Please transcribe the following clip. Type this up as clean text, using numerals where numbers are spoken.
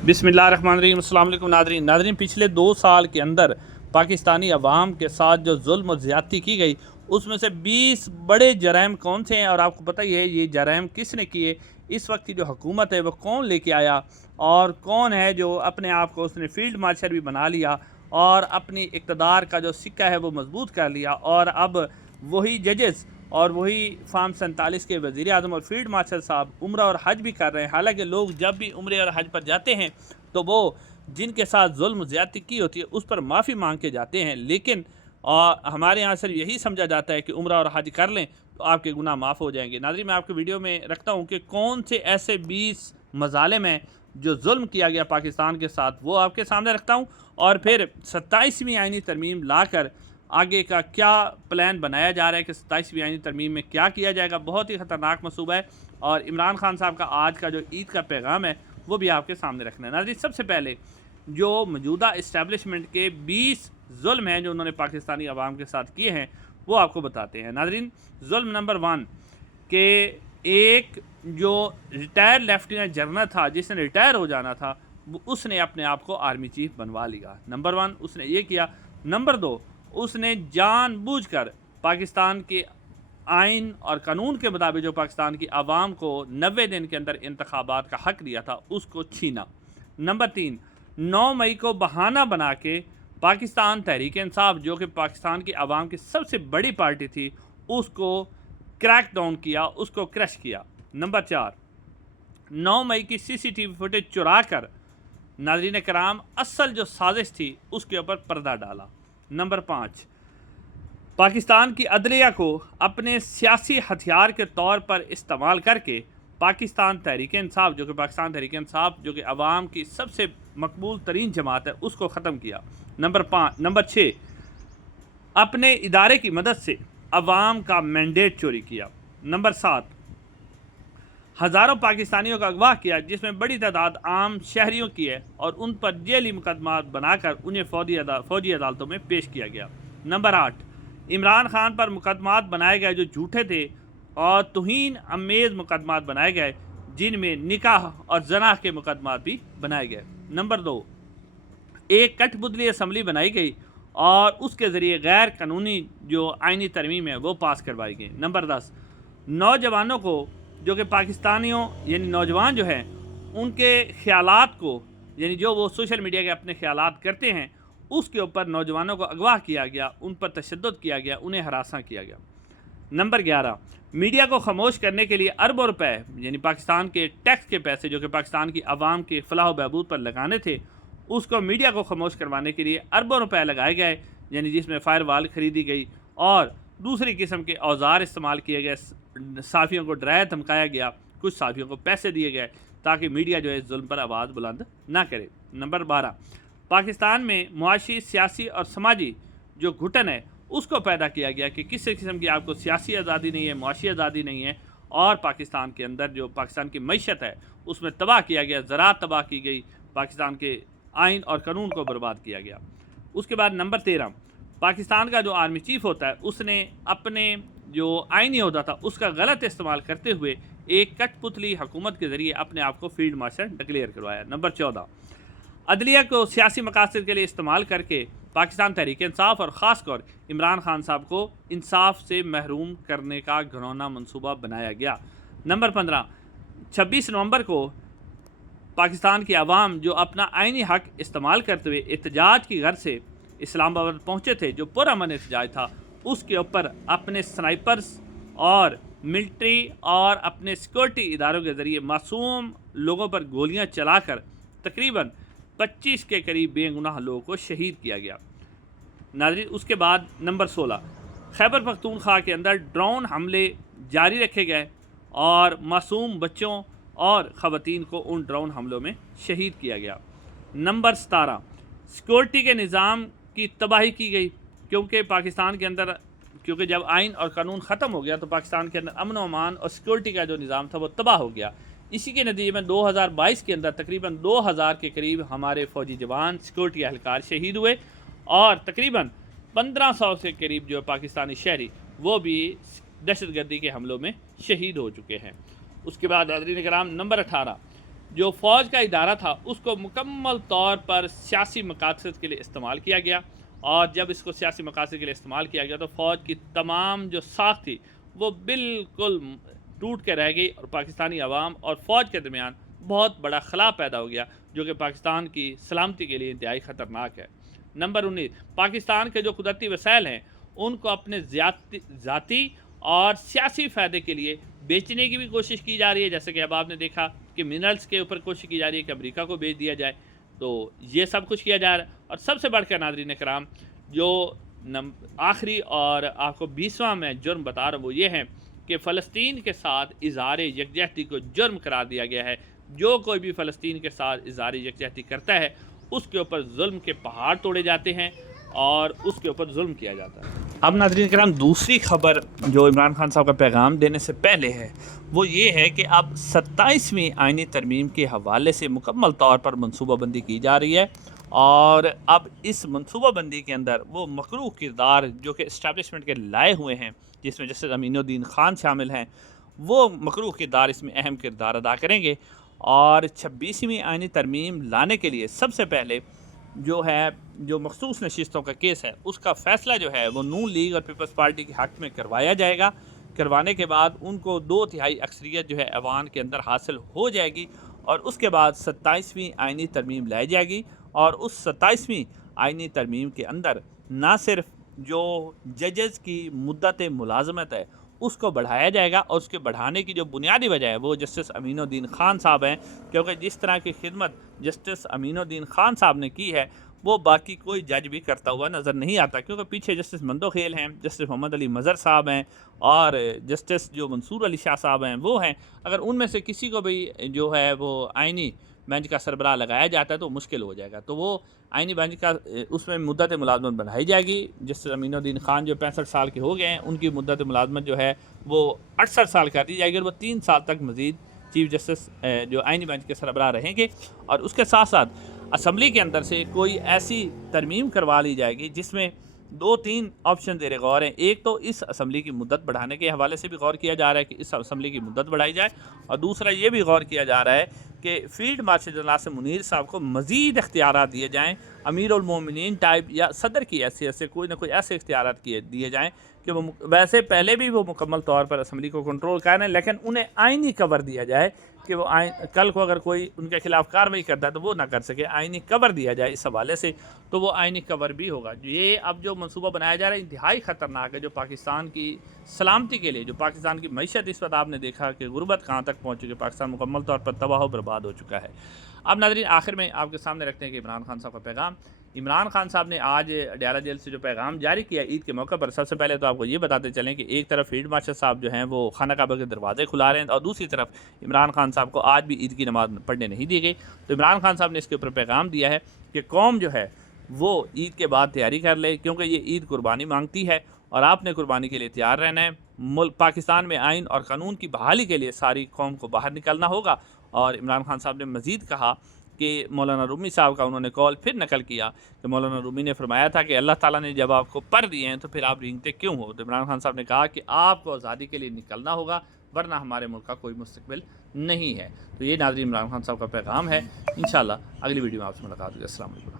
बिस्मिल्लाहिर्रहमानिर्रहीम। अस्सलाम वालेकुम नादरीन, पिछले 2 साल के अंदर पाकिस्तानी अवाम के साथ जो जुल्म और ज़्यादती की गई, उसमें से 20 बड़े जराइम कौन से हैं और आपको पता ही है ये जराइम किसने किए। इस वक्त की जो हुकूमत है वो कौन लेके आया और कौन है जो अपने आप को उसने फील्ड मार्शल भी बना लिया और अपनी इक़्तिदार का जो सिक्का है वो मजबूत कर लिया, और अब वही जजेस और वही फार्म 47 के वज़ीर आज़म और फील्ड मार्शल साहब उम्रा और हज भी कर रहे हैं। हालांकि लोग जब भी उम्रे और हज पर जाते हैं तो वो जिनके साथ जुल्म ज़्यादती की होती है उस पर माफ़ी मांग के जाते हैं, लेकिन हमारे यहाँ सिर्फ यही समझा जाता है कि उम्रा और हज कर लें तो आपके गुनाह माफ़ हो जाएंगे। नाज़रीन, मैं आपके वीडियो में रखता हूँ कि कौन से ऐसे 20 मज़ालिम हैं जो जुल्म किया गया पाकिस्तान के साथ, वो आपके सामने रखता हूँ, और फिर 27वीं आईनी तरमीम लाकर आगे का क्या प्लान बनाया जा रहा है कि 27वीं आईनी तरमीम में क्या किया जाएगा। बहुत ही ख़तरनाक मसूबा है और इमरान खान साहब का आज का जो ईद का पैगाम है वो भी आपके सामने रखना है। नाज़रीन, सबसे पहले जो मौजूदा इस्टेब्लिशमेंट के 20 जुल्म हैं जो उन्होंने पाकिस्तानी अवाम के साथ किए हैं वो आपको बताते हैं। नाज़रीन, जुल्म नंबर 1 के एक जो रिटायर लेफ्टिनेंट जनरल था जिसने रिटायर हो जाना था उसने अपने आप को आर्मी चीफ बनवा लिया। नंबर 1 उसने ये किया। नंबर 2, उसने जानबूझकर पाकिस्तान के आइन और कानून के मुताबिक जो पाकिस्तान की आवाम को 90 दिन के अंदर इंतखाबात का हक़ दिया था उसको छीना। नंबर 3, 9 मई को बहाना बना के पाकिस्तान तहरीक इंसाफ जो कि पाकिस्तान की आवाम की सबसे बड़ी पार्टी थी उसको क्रैक डाउन किया, उसको क्रश किया। नंबर 4, 9 मई की CCTV फुटेज चुरा कर नाज़रीन कराम असल जो साजिश थी उसके ऊपर पर्दा डाला। नंबर 5, पाकिस्तान की अदलिया को अपने सियासी हथियार के तौर पर इस्तेमाल करके पाकिस्तान तहरीक इंसाफ जो कि अवाम की सबसे मकबूल तरीन जमात है उसको ख़त्म किया। नंबर 6, अपने इदारे की मदद से अवाम का मैंडेट चोरी किया। नंबर 7, हज़ारों पाकिस्तानियों का अगवा किया जिसमें बड़ी तादाद आम शहरियों की है और उन पर जेली मुकदमा बनाकर उन्हें फौजी अदालतों में पेश किया गया। नंबर 8, इमरान खान पर मुकदमात बनाए गए जो झूठे थे और तौहीन अमेज़ मुकदमात बनाए गए जिनमें निकाह और जना के मुकदमात भी बनाए गए। नंबर 2, एक कठपुतली असम्बली बनाई गई और उसके ज़रिए गैर कानूनी जो आइनी तरमीम है वो पास करवाई गई। नंबर 10, नौजवानों को जो कि पाकिस्तानियों यानी नौजवान जो हैं उनके ख़यालात को यानी जो वो सोशल मीडिया के अपने ख़यालात करते हैं उसके ऊपर नौजवानों को अगवा किया गया, उन पर तशद्दुद किया गया, उन्हें हरासा किया गया। नंबर 11, मीडिया को खामोश करने के लिए अरबों रुपए यानी पाकिस्तान के टैक्स के पैसे जो कि पाकिस्तान की आवाम के फलाह बहबूद पर लगाने थे उसको मीडिया को खामोश करवाने के लिए अरबों रुपए लगाए गए, यानी जिसमें फायर वाल ख़रीदी गई और दूसरी किस्म के औजार इस्तेमाल किए गए, साफ़ियों को डराया धमकाया गया, कुछ साफ़ियों को पैसे दिए गए ताकि मीडिया जो है जुल्म पर आवाज़ बुलंद ना करे। नंबर 12, पाकिस्तान में मुआशी, सियासी और समाजी जो घुटन है उसको पैदा किया गया कि किसी किस्म की आपको सियासी आज़ादी नहीं है, मुआशी आज़ादी नहीं है, और पाकिस्तान के अंदर जो पाकिस्तान की मईशत है उसमें तबाह किया गया, ज़राअत तबाह की गई, पाकिस्तान के आइन और कानून को बर्बाद किया गया। उसके बाद नंबर 13, पाकिस्तान का जो आर्मी चीफ़ होता है उसने अपने जो आइनी होता था उसका गलत इस्तेमाल करते हुए एक कठपुतली हुकूमत के ज़रिए अपने आप को फील्ड मार्शल डिक्लेयर करवाया। नंबर 14, अदलिया को सियासी मकासद के लिए इस्तेमाल करके पाकिस्तान तहरीक इंसाफ और ख़ासकर इमरान खान साहब को इंसाफ से महरूम करने का घिनौना मनसूबा बनाया गया। नंबर 15, 26 नवंबर को पाकिस्तान की आवाम जो अपना आइनी हक़ इस्तेमाल करते हुए एहतजाज की गर्ज से इस्लामाबाद पहुँचे थे, जो पुरअमन एहतजाज था, उसके ऊपर अपने स्नाइपर्स और मिलिट्री और अपने सिक्योरिटी इदारों के ज़रिए मासूम लोगों पर गोलियां चलाकर तकरीबन 25 के करीब बेगुनाह लोगों को शहीद किया गया। नाज़रीन, उसके बाद नंबर 16, खैबर पख्तूनख्वा के अंदर ड्रोन हमले जारी रखे गए और मासूम बच्चों और ख़वातीन को उन ड्रोन हमलों में शहीद किया गया। नंबर 17, सिक्योरिटी के निज़ाम की तबाही की गई क्योंकि पाकिस्तान के अंदर जब आइन और कानून ख़त्म हो गया तो पाकिस्तान के अंदर अमन व अमान और सिक्योरिटी का जो निज़ाम था वो तबाह हो गया। इसी के नतीजे में 2022 के अंदर तकरीबन 2000 के करीब हमारे फ़ौजी जवान, सिक्योरिटी एहलकार शहीद हुए और तकरीबन 1500 से करीब जो पाकिस्तानी शहरी वो भी दहशतगर्दी के हमलों में शहीद हो चुके हैं। उसके बाद नाज़रीन कराम नंबर 18, جو فوج کا ادارہ تھا اس کو مکمل طور پر سیاسی مقاصد کے لیے استعمال کیا گیا، اور جب اس کو سیاسی مقاصد کے لیے استعمال کیا گیا تو فوج کی تمام جو ساکھ تھی وہ بالکل ٹوٹ کے رہ گئی، اور پاکستانی عوام اور فوج کے درمیان بہت بڑا خلا پیدا ہو گیا، جو کہ پاکستان کی سلامتی کے لیے انتہائی خطرناک ہے۔ نمبر 19، پاکستان کے جو قدرتی وسائل ہیں ان کو اپنے ذاتی اور سیاسی فائدے کے لیے بیچنے کی بھی کوشش کی جا رہی ہے، جیسے کہ اب آپ نے دیکھا کہ منرلز کے اوپر کوشش کی جا رہی ہے کہ امریکہ کو بیچ دیا جائے، تو یہ سب کچھ کیا جا رہا ہے۔ اور سب سے بڑھ کر ناظرین کرام جو آخری اور آپ کو 20واں میں جرم بتا رہا ہوں وہ یہ ہے کہ فلسطین کے ساتھ اظہار یکجہتی کو جرم قرار دیا گیا ہے۔ جو کوئی بھی فلسطین کے ساتھ اظہار یکجہتی کرتا ہے اس کے اوپر ظلم کے پہاڑ توڑے جاتے ہیں اور اس کے اوپر ظلم کیا جاتا ہے۔ اب ناظرین کرام دوسری خبر جو عمران خان صاحب کا پیغام دینے سے پہلے ہے وہ یہ ہے کہ اب 27ویں آئینی ترمیم کے حوالے سے مکمل طور پر منصوبہ بندی کی جا رہی ہے، اور اب اس منصوبہ بندی کے اندر وہ مکروہ کردار جو کہ اسٹیبلشمنٹ کے لائے ہوئے ہیں، جس میں جسٹس امین الدین خان شامل ہیں، وہ مکروہ کردار اس میں اہم کردار ادا کریں گے۔ اور 26ویں آئینی ترمیم لانے کے لیے سب سے پہلے جو مخصوص نشستوں کا کیس ہے اس کا فیصلہ جو ہے وہ نون لیگ اور پیپلز پارٹی کے حق میں کروایا جائے گا۔ کروانے کے بعد ان کو 2/3 اکثریت جو ہے ایوان کے اندر حاصل ہو جائے گی، اور اس کے بعد 27ویں آئینی ترمیم لائی جائے گی، اور اس 27ویں آئینی ترمیم کے اندر نہ صرف جو ججز کی مدت ملازمت ہے اس کو بڑھایا جائے گا، اور اس کے بڑھانے کی جو بنیادی وجہ ہے وہ جسٹس امین الدین خان صاحب ہیں، کیونکہ جس طرح کی خدمت جسٹس امین الدین خان صاحب نے کی ہے وہ باقی کوئی جج بھی کرتا ہوا نظر نہیں آتا، کیونکہ پیچھے جسٹس مندوخیل ہیں، جسٹس محمد علی مظہر صاحب ہیں، اور جسٹس جو منصور علی شاہ صاحب ہیں وہ ہیں۔ اگر ان میں سے کسی کو بھی جو ہے وہ آئینی بینچ کا سربراہ لگایا جاتا ہے تو مشکل ہو جائے گا، تو وہ آئینی بینچ کا اس میں مدت ملازمت بڑھائی جائے گی۔ جسٹس امین الدین خان جو 65 سال کے ہو گئے ہیں ان کی مدت ملازمت جو ہے وہ 68 سال کر دی جائے گی، اور وہ 3 سال تک مزید چیف جسٹس جو آئینی بینچ کے سربراہ رہیں گے۔ اور اس کے ساتھ ساتھ اسمبلی کے اندر سے کوئی ایسی ترمیم کروا لی جائے گی جس میں 2-3 آپشن زیر غور ہیں۔ ایک تو اس اسمبلی کی مدت بڑھانے کے حوالے سے بھی غور کیا جا رہا ہے کہ اس اسمبلی کی مدت بڑھائی جائے، اور دوسرا یہ بھی غور کیا جا رہا ہے کہ فیلڈ مارشل جنرل سے منیر صاحب کو مزید اختیارات دیے جائیں، امیر المومنین ٹائپ یا صدر کی حیثیت سے کوئی نہ کوئی ایسے اختیارات دیے جائیں کہ وہ ویسے پہلے بھی وہ مکمل طور پر اسمبلی کو کنٹرول کریں، لیکن انہیں آئینی کور دیا جائے کہ وہ کل کو اگر کوئی ان کے خلاف کارروائی کرتا ہے تو وہ نہ کر سکے، آئینی کور دیا جائے اس حوالے سے، تو وہ آئینی کور بھی ہوگا۔ یہ اب جو منصوبہ بنایا جا رہا ہے انتہائی خطرناک ہے، جو پاکستان کی سلامتی کے لیے، جو پاکستان کی معیشت اس وقت آپ نے دیکھا کہ غربت کہاں تک پہنچ چکی ہے، پاکستان مکمل طور پر تباہ و برباد ہو چکا ہے۔ اب ناظرین آخر میں آپ کے سامنے رکھتے ہیں کہ عمران خان صاحب کا پیغام۔ عمران خان صاحب نے آج اڈیالہ جیل سے جو پیغام جاری کیا عید کے موقع پر، سب سے پہلے تو آپ کو یہ بتاتے چلیں کہ ایک طرف فیلڈ مارشل صاحب جو ہیں وہ خانہ کعبہ کے دروازے کھلا رہے ہیں، اور دوسری طرف عمران خان صاحب کو آج بھی عید کی نماز پڑھنے نہیں دی گئی۔ تو عمران خان صاحب نے اس کے اوپر پیغام دیا ہے کہ قوم جو ہے وہ عید کے بعد تیاری کر لے، کیونکہ یہ عید قربانی مانگتی ہے، اور آپ نے قربانی کے لیے تیار رہنا ہے۔ پاکستان میں آئین اور قانون کی بحالی کے لیے ساری قوم کو باہر نکلنا ہوگا۔ اور عمران خان صاحب نے مزید کہا کہ مولانا رومی صاحب کا انہوں نے قول پھر نقل کیا کہ مولانا رومی نے فرمایا تھا کہ اللہ تعالیٰ نے جب آپ کو پر دیے ہیں تو پھر آپ رینگتے کیوں ہو؟ تو عمران خان صاحب نے کہا کہ آپ کو آزادی کے لیے نکلنا ہوگا، ورنہ ہمارے ملک کا کوئی مستقبل نہیں ہے۔ تو یہ ناظرین عمران خان صاحب کا پیغام ہے۔ انشاءاللہ اگلی ویڈیو میں آپ سے ملاقات ہوگی۔ السلام علیکم۔